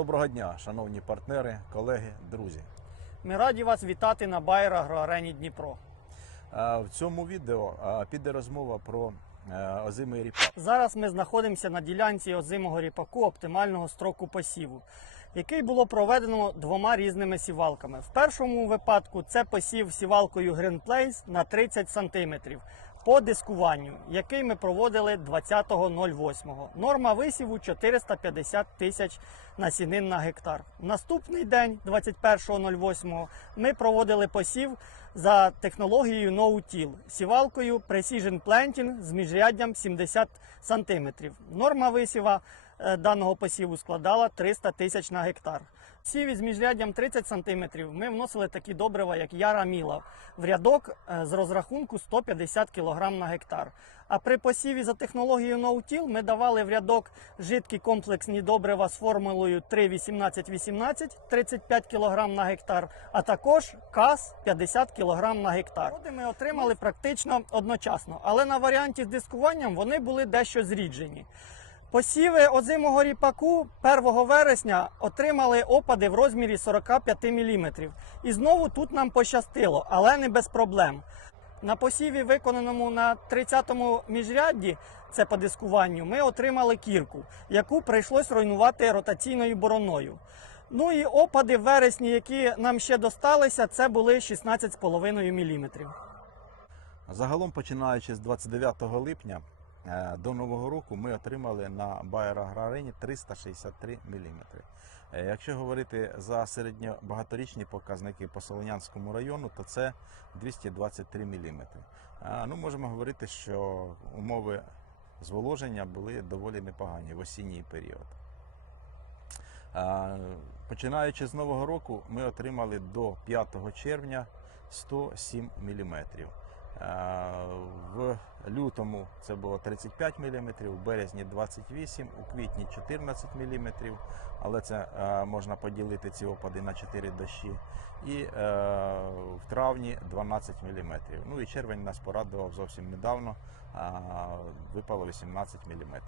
Доброго дня, шановні партнери, колеги, друзі. Ми раді вас вітати на Байер Агроарені Дніпро. Е, В цьому відео е, піде розмова про е, озимий ріпак. Зараз ми знаходимося на ділянці озимого ріпаку оптимального строку посіву, який було проведено двома різними сівалками. В першому випадку це посів сівалкою Green Place на 30 см по дискуванню, який ми проводили 20.08. Норма висіву 450 тисяч насінин на гектар. Наступний день, 21.08, ми проводили посів за технологією No-Till сівалкою Precision Planting з міжряддям 70 см. Норма висіва е, даного посіву складала 300 тисяч на гектар. Сіві з міжряддям 30 см ми вносили такі добрива, як Яра Міла, в рядок е, з розрахунку 150 кг на гектар. А при посіві за технологією No-Till ми давали в рядок жидкі комплексні добрива з формулою 3,18-18 35 кг на гектар, а також КАС 50 кг на гектар. Роди ми отримали практично одночасно, але на варіанті з дискуванням вони були дещо зріджені. Посіви озимого ріпаку 1 вересня отримали опади в розмірі 45 мм. І знову тут нам пощастило, але не без проблем. На посіві, виконаному на 30-му міжрядді, це по дискуванню, ми отримали кірку, яку прийшлось руйнувати ротаційною бороною. Ну і опади в вересні, які нам ще досталися, це були 16,5 мм. Загалом, починаючи з 29 липня до Нового року, ми отримали на Bayer Аграрені 363 мм. Якщо говорити за середньобагаторічні показники по Солонянському району, то це 223 мм. Ну, можемо говорити, що умови зволоження були доволі непогані в осінній період. Починаючи з нового року, ми отримали до 5 червня 107 мм. В лютому це було 35 мм, в березні 28, у квітні 14 мм, але це е, можна поділити ці опади на 4 дощі. І е, в травні 12 мм. Ну і червень нас порадував зовсім недавно, випало 18 мм.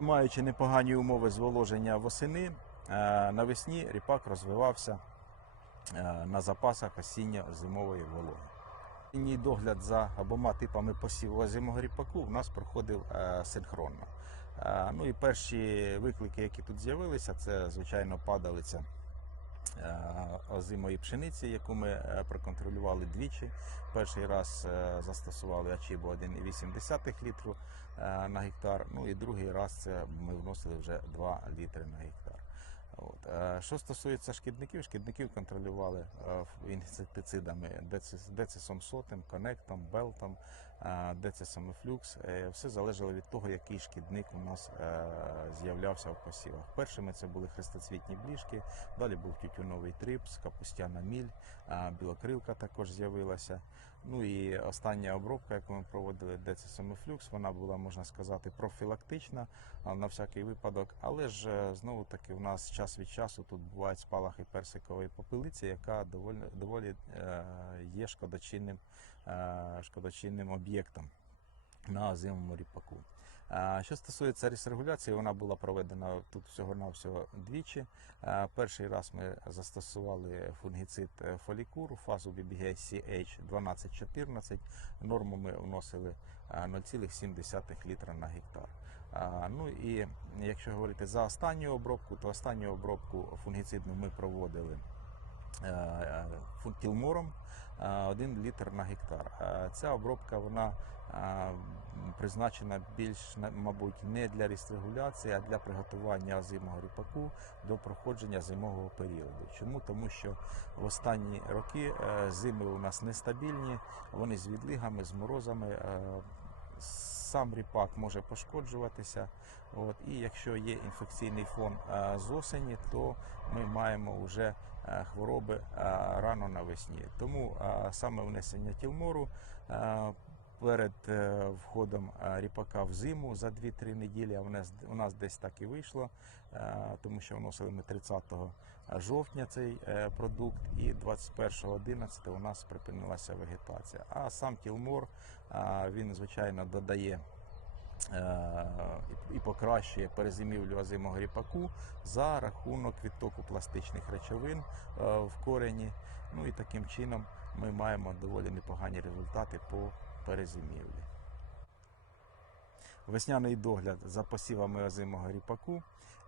Маючи непогані умови зволоження восени, е, навесні ріпак розвивався е, на запасах осінньо-зимової вологи. Осінній догляд за обома типами посіву озимого ріпаку в нас проходив е, синхронно. Е, Ну і перші виклики, які тут з'явилися, це звичайно падалиця е, озимої пшениці, яку ми проконтролювали двічі. Перший раз застосували Ачібу 1,8 літру на гектар. Ну і другий раз це ми вносили вже 2 літри на гектар. От. е, Що стосується шкідників, шкідників контролювали е, інсектицидами децис- децисом сотим, конектом, белтом, е, децисом флюкс. Е, Все залежало від того, який шкідник у нас з'являвся в посівах. Першими це були хрестоцвітні бліжки, далі був тютюновий трипс, капустяна міль, білокрилка також з'явилася. Ну і остання обробка, яку ми проводили де це флюкс, вона була, можна сказати, профілактична на всякий випадок. Але ж е, знову таки в нас час від часу тут бувають спалахи персикової попелиці, яка доволі, доволі е, є шкодочинним, е, шкодочинним об'єктом на озимому ріпаку. Що стосується регуляції, вона була проведена тут всього-навсього двічі. Перший раз ми застосували фунгіцид е, фолікур, фазу BBG-CH 1214. Норму ми вносили 0,7 літра на гектар. Ну і якщо говорити за останню обробку, то останню обробку фунгіцидну ми проводили е, е, 1 літр на гектар. Е, Ця обробка вона е, призначена більш мабуть не для регуляції, а для приготування озимого ріпаку до проходження зимового періоду. Чому? Тому що в останні роки е, зими у нас нестабільні, вони з відлигами, з морозами. е, Сам ріпак може пошкоджуватися. От, і якщо є інфекційний фон е, з осені, то ми маємо вже е, хвороби е, рано навесні. Тому е, саме внесення тілмору е, перед е, входом е, ріпака в зиму за 2-3 неділі, а у нас десь так і вийшло, е, тому що вносили ми 30 жовтня цей е, продукт, і 21.11 у нас припинилася вегетація. А сам тілмор е, він звичайно додає е, і покращує перезимівлю озимого ріпаку за рахунок відтоку пластичних речовин е, в корені. Ну і таким чином ми маємо доволі непогані результати по перезимівлі. Весняний догляд за посівами озимого ріпаку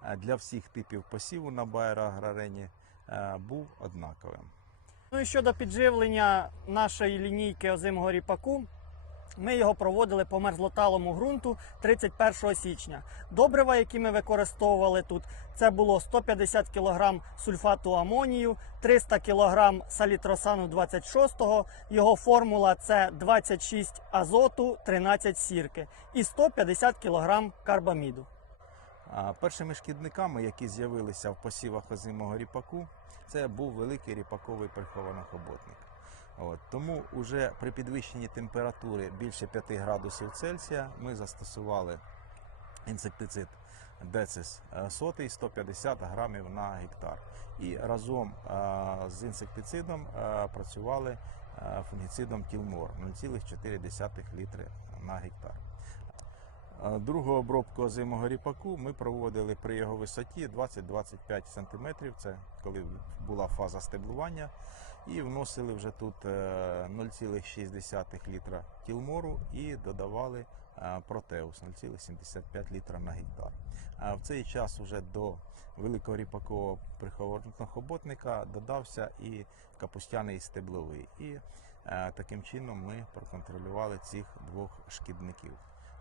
е, для всіх типів посіву на Байер-Аграрені е, був однаковим. Ну і щодо підживлення нашої лінійки озимого ріпаку, ми його проводили по мерзлоталому ґрунту 31 січня. Добрива, які ми використовували тут, це було 150 кг сульфату амонію, 300 кг салітросану 26, його формула це 26 азоту, 13 сірки і 150 кг карбаміду. Першими шкідниками, які з'явилися в посівах озимого ріпаку, це був великий ріпаковий прихованохоботник. От, тому вже при підвищенні температури більше 5 градусів Цельсія ми застосували інсектицид Децис е, сотий 150 грамів на гектар. І разом е, з інсектицидом е, працювали е, фунгіцидом Тілмор 0,4 літри на гектар. Другу обробку озимого ріпаку ми проводили при його висоті 20-25 см, це коли була фаза стеблування, і вносили вже тут е, 0,6 літра тілмору і додавали е, протеус 0,75 літра на гектар. А в цей час уже до великого ріпакового приховоротного додався і капустяний стебловий. І е, таким чином ми проконтролювали цих двох шкідників.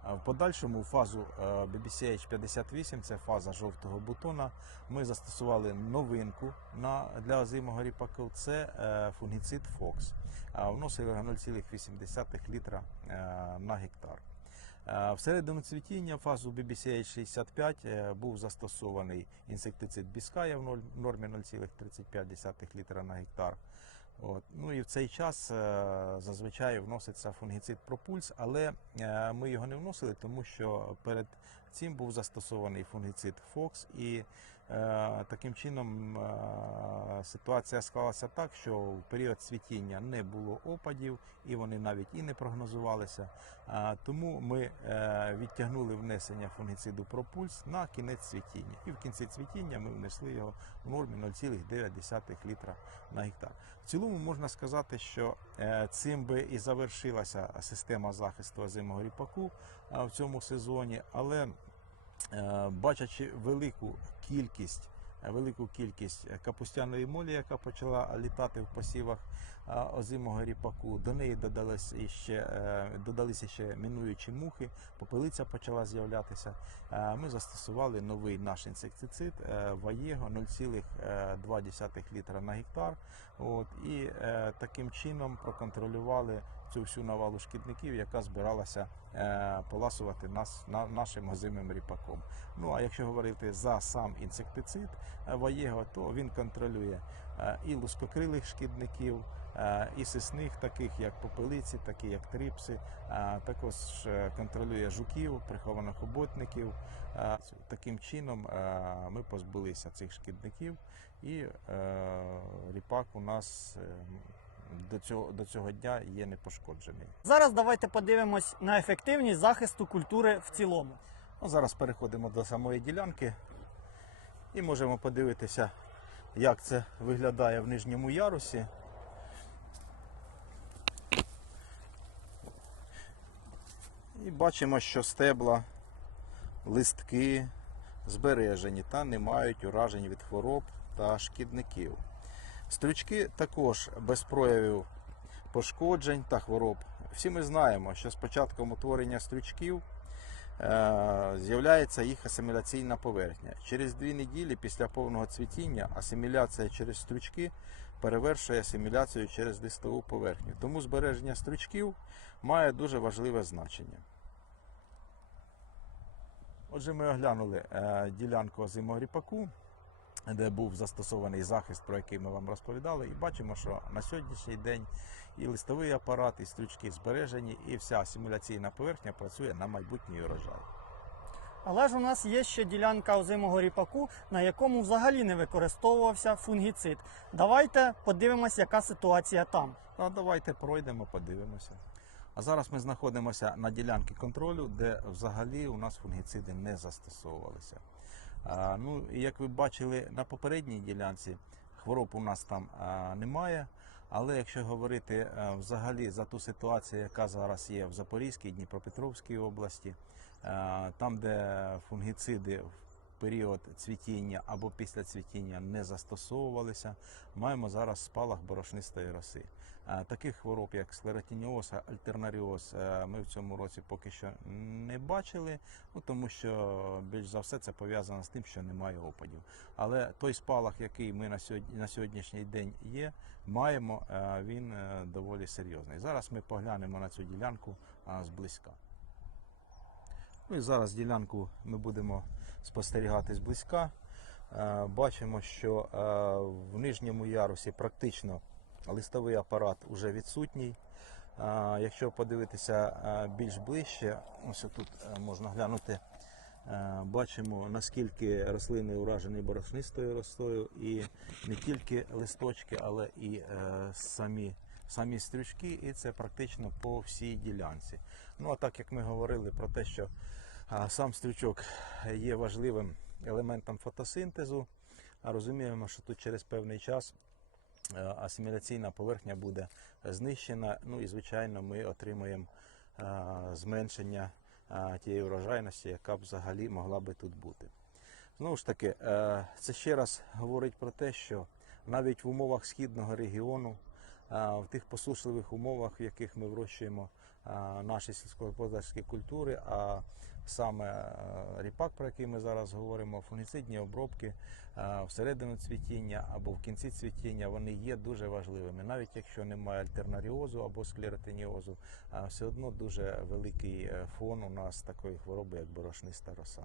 В подальшому фазу е, BBCH 58, це фаза жовтого бутона, ми застосували новинку на, для озимого ріпаку, це е, фунгіцид. А Вносили 0,8 літра е, на гектар. Е, Всередину цвітіння фазу BBCH 65 е, був застосований інсектицид Біская в нормі 0,35 літра на гектар. От. Ну і в цей час е, зазвичай вноситься фунгіцид Пропульс, але е, ми його не вносили, тому що перед цим був застосований фунгіцид Фокс, і таким чином е, ситуація склалася так, що в період цвітіння не було опадів, і вони навіть і не прогнозувалися. Е, тому ми е, відтягнули внесення фунгіциду Пропульс на кінець цвітіння. І в кінці цвітіння ми внесли його в нормі 0,9 літра на гектар. В цілому можна сказати, що е, цим би і завершилася система захисту озимого ріпаку е, в цьому сезоні, але е, бачачи велику кількість. е, Велику кількість е, капустяної молі, яка почала літати в посівах е, озимого ріпаку. До неї додалися іще, е, додалися ще мінуючі мухи, попелиця почала з'являтися. Е, Ми застосували новий наш інсектицид е, Ваєго 0,2 літра на гектар. От, і е, таким чином проконтролювали цю всю навалу шкідників, яка збиралася е, поласувати нас на, нашим озимим ріпаком. Ну а якщо говорити за сам інсектицид е, Ваєго, то він контролює е, і лускокрилих шкідників, і сисних, таких як попелиці, такі як трипси, також контролює жуків, прихованих оботників. Таким чином ми позбулися цих шкідників, і ріпак у нас до цього, до цього дня є непошкоджений. Зараз давайте подивимось на ефективність захисту культури в цілому. Ну, зараз переходимо до самої ділянки і можемо подивитися, як це виглядає в нижньому ярусі. І бачимо, що стебла, листки збережені та не мають уражень від хвороб та шкідників. Стрючки також без проявів пошкоджень та хвороб. Всі ми знаємо, що з початком утворення стрючків е, з'являється їх асиміляційна поверхня. Через дві неділі після повного цвітіння асиміляція через стручки перевершує асиміляцію через листову поверхню. Тому збереження стручків має дуже важливе значення. Отже, ми оглянули е, ділянку озимого ріпаку, де був застосований захист, про який ми вам розповідали, і бачимо, що на сьогоднішній день і листовий апарат, і стручки збережені, і вся асиміляційна поверхня працює на майбутній урожай. Але ж у нас є ще ділянка озимого ріпаку, на якому взагалі не використовувався фунгіцид. Давайте подивимось, яка ситуація там. А давайте пройдемо, подивимося. А зараз ми знаходимося на ділянці контролю, де взагалі у нас фунгіциди не застосовувалися. Ну, як ви бачили на попередній ділянці, хвороб у нас там немає. Але якщо говорити взагалі за ту ситуацію, яка зараз є в Запорізькій, Дніпропетровській області, там, де фунгіциди період цвітіння або після цвітіння не застосовувалися, маємо зараз спалах борошнистої роси. Е, Таких хвороб, як склеротиніоз, альтернаріоз, е, ми в цьому році поки що не бачили, ну, тому що більш за все це пов'язано з тим, що немає опадів. Але той спалах, який ми на сьогодні на сьогоднішній день є, маємо, е, він доволі серйозний. Зараз ми поглянемо на цю ділянку зблизька. Ну і зараз ділянку ми будемо спостерігати зблизька. Е, Бачимо, що е, в нижньому ярусі практично листовий апарат вже відсутній. Е, Якщо подивитися більш ближче, ось тут можна глянути, бачимо наскільки рослини уражені борошнистою росою, і не тільки листочки, але і самі, самі стрючки, і це практично по всій ділянці. Ну а так як ми говорили про те, що сам стрючок є важливим елементом фотосинтезу, а розуміємо, що тут через певний час е, асиміляційна поверхня буде знищена. Ну і звичайно, ми отримаємо е, зменшення е, тієї урожайності, яка б взагалі могла би тут бути. Знову ж таки, це ще раз говорить про те, що навіть в умовах східного регіону, в тих посушливих умовах, в яких ми вирощуємо наші сільськогосподарські культури, а саме е, ріпак, про який ми зараз говоримо, фунгіцидні обробки е, всередину цвітіння або в кінці цвітіння, вони є дуже важливими. Навіть якщо немає альтернаріозу або склеротиніозу, е, все одно дуже великий фон у нас такої хвороби, як борошниста роса.